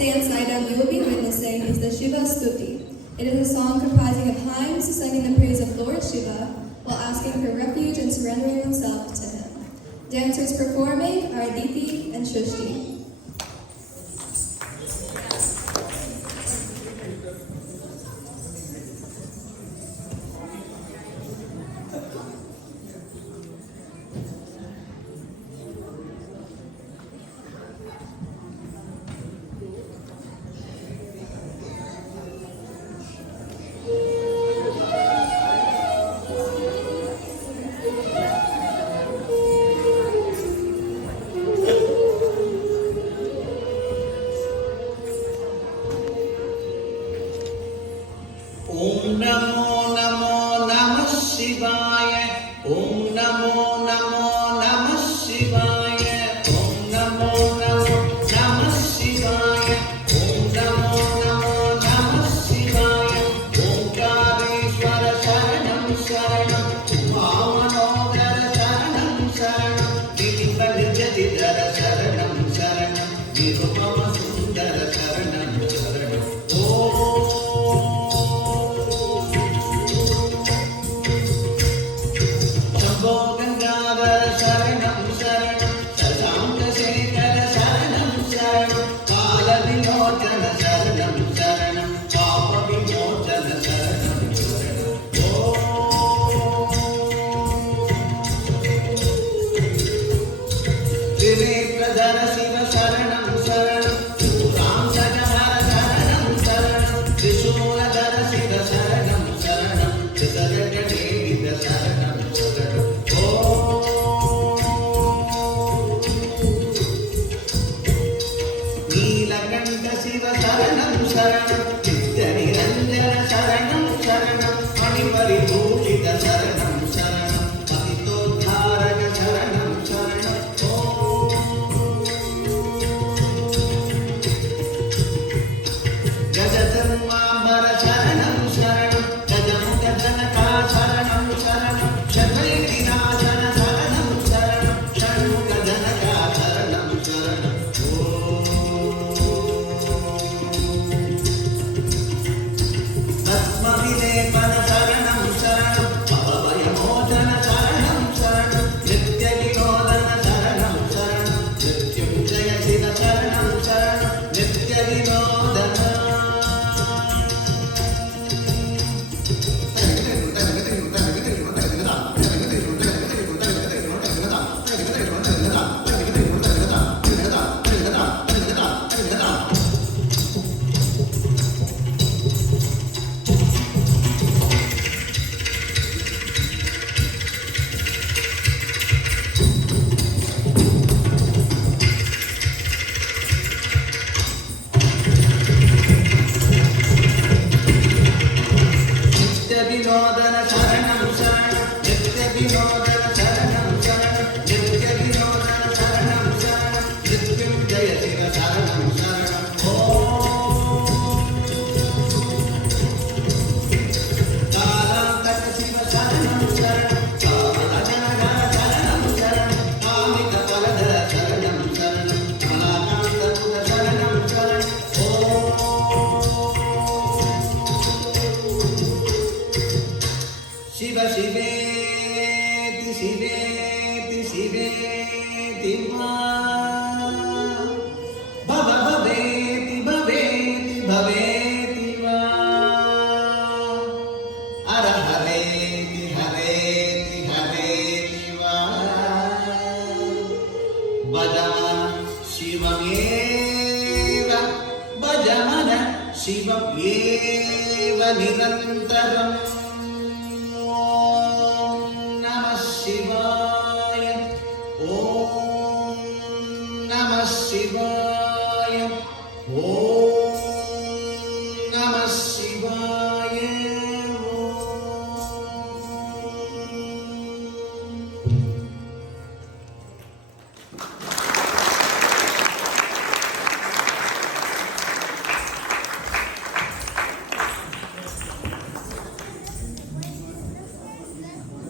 dance item you will be witnessing is the Shiva Stuti. It is a song comprising of hymns singing the praise of Lord Shiva while asking for refuge and surrendering oneself to him. Dancers performing are Aditi and Shushti. Om Namo Namo Namah Shivaya. Om Namo Namo Namah Shivaya. Om Namo Namo Namah Shivaya. Om Namo Namo Namah Shivaya. Omkareshwara Sharanam Sharanam. Umamanodara Sharanam Sharanam. Niribhaljadidara Sharanam Sharanam. Nirupama Sundara Sharanam Sharanam. Shiva Shiveti Shiveti Shiveti Ma Bhava Bhaveti Bhaveti Bhaveti Ma Ara Hareti Hareti Hareti Ma Bhajamana Shivam Eva Bhajamana Shivam Eva Nirantaram